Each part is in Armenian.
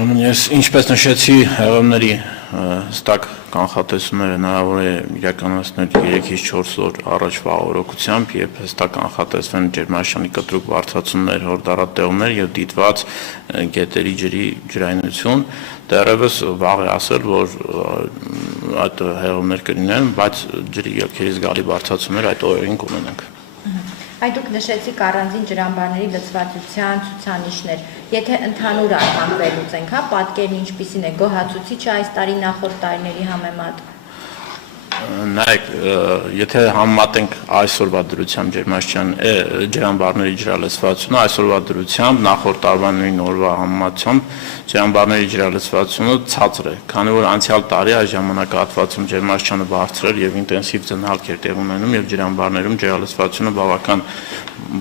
Ես ինչպես նշեցի, հեղեղների հստակ կանխատեսումները հնարավոր է իրականացնել 3-ից 4 օր առաջվա օրոքությամբ եւ հստակ կանխատեսվեն ջերմաշանի կտրուկ բարձրացումներ, հորդառատեղումներ եւ դիտված գետերի ջրի ջրայնություն։ Դեռևս վաղ է ասել, որ այդ հեղեղներ կլինեն, բայց ջրի ելքերի զգալի բարձրացումներ այդ օրերին կունենանք։ Այդ դուք նշեցիք առանձին ջրամբարների լցվածության ցուցանիշներ։ Եթե ընդհանուր առմամբ վերլուծենք, պատկերն ինչպիսին է, գոհացուցիչ է այս տարի նախորդ տարիների համեմատ։ Նայեք, եթե համեմատենք այսօրվա դրությամբ ջրամբարների ջրալցվածությունը, այսօրվա դրությամբ նախորդ տարվա նույն օրվա համեմատությամբ ջրամբարների ջրալցվածությունը ցածր է, քանի որ անցյալ տարի այս ժամանակահատվածում ջերմաստիճանը բարձր էր եւ ինտենսիվ ձնհալք էր տեղի ունենում եւ ջրամբարներում ջրալցվածությունը բավական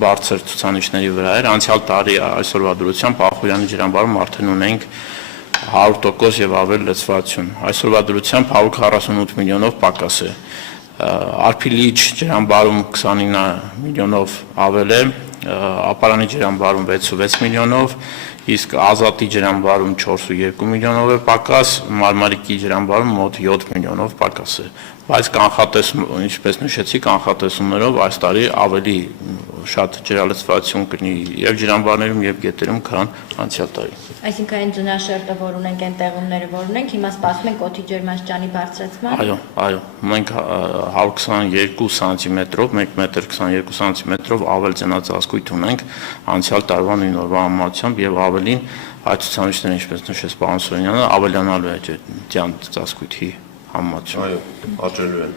բարձր ցուցանիշների վրա էր։ Անցյալ տարի այսօրվա դրությամբ Ախուրյանի ջրամբարում արդեն ունենք 100% եւ ավել լցվածություն։ Այսօրվա դրությամբ 148 միլիոնով պակաս է։ Արփիլիչ ջրամբարում 29 միլիոնով ավել է, Ապարանի ջրամբարում 66 միլիոնով, իսկ Ազատի ջրամբարում 4.2 միլիոնով է պակաս, Մարմարիկի ջրամբարում մոտ 7 միլիոնով պակաս է։ Բայց կանխատեսում, ինչպես նշեցի, կանխատեսումներով այս տարի ավելի շատ ջրալցվածություն կլինի եւ ջրամբարներում եւ գետերում, քան անցյալ տարի։ Այսինքն այն ձնաշերտը, որ ունենք, այն տեղումները, որ ունենք, հիմա սպասում ենք օդի ջերմաստիճանի բարձրացման։ Այո, մենք 122 սանտիմետրով, 1 մետր 22 սանտիմետրով ավել ձնածածկույթ ունենք անցյալ տարվա նույն օրվա համեմատությամբ եւ ավելին այդ ցուցանիշները, ինչպես նշեց պարոն Սուրենյանը, ավելանալու է ձյան ծածկույթի համեմատությամբ։ Այո, աճելու են։